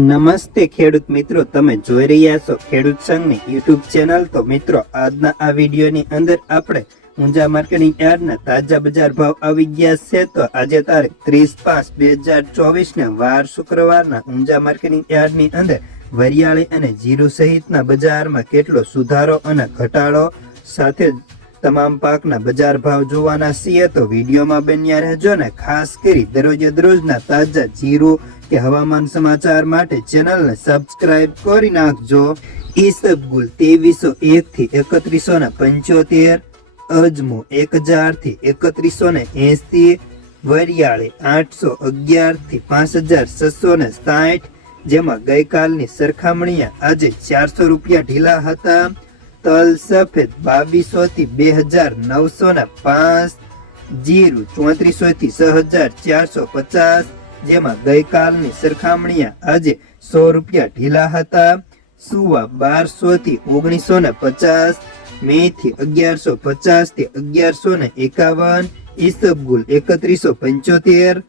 નમસ્તે ખેડૂત મિત્રો, તમે જોઈ રહ્યા છો ખેડૂત સંઘની યુટ્યુબ ચેનલ। તો મિત્રો, આજના આ વિડીયોની અંદર આપણે ઊંઝા માર્કેટિંગ યાર્ડના તાજા બજાર ભાવ આવી ગયા છે। તો આજે તારીખ 30/5/2024 ને વાર શુક્રવારના ઊંઝા માર્કેટિંગ યાર્ડની અંદર વરિયાળી અને જીરું સહિતના બજારમાં કેટલો સુધારો અને ઘટાડો સાથે તમામ પાકના બજાર ભાવ જોવાના છીએ। તો વિડીયોમાં બન્યા રહેજો ને ખાસ કરી દરરોજના તાજા જીરું કે હવામાન સમાચાર માટે ચેનલને સબસ્ક્રાઇબ કરી નાખજો। ઈસબગુલ 2301 થી 3175, અજમો 1000 થી 3180, વરિયાળી 811 થી 5660, જેમાં ગઈકાલની સરખામણીએ આજે 400 રૂપિયા ઢીલા હતા। તલ સફેદ 2200 થી 2905, જીરું 3400 થી 6450, જેમાં ગઈકાલની સરખામણીએ આજે 100 રૂપિયા ઢીલા હતા। સુવા 1200 થી 1950, મેથી 1150 થી 1151, ઈસબગુલ 3175।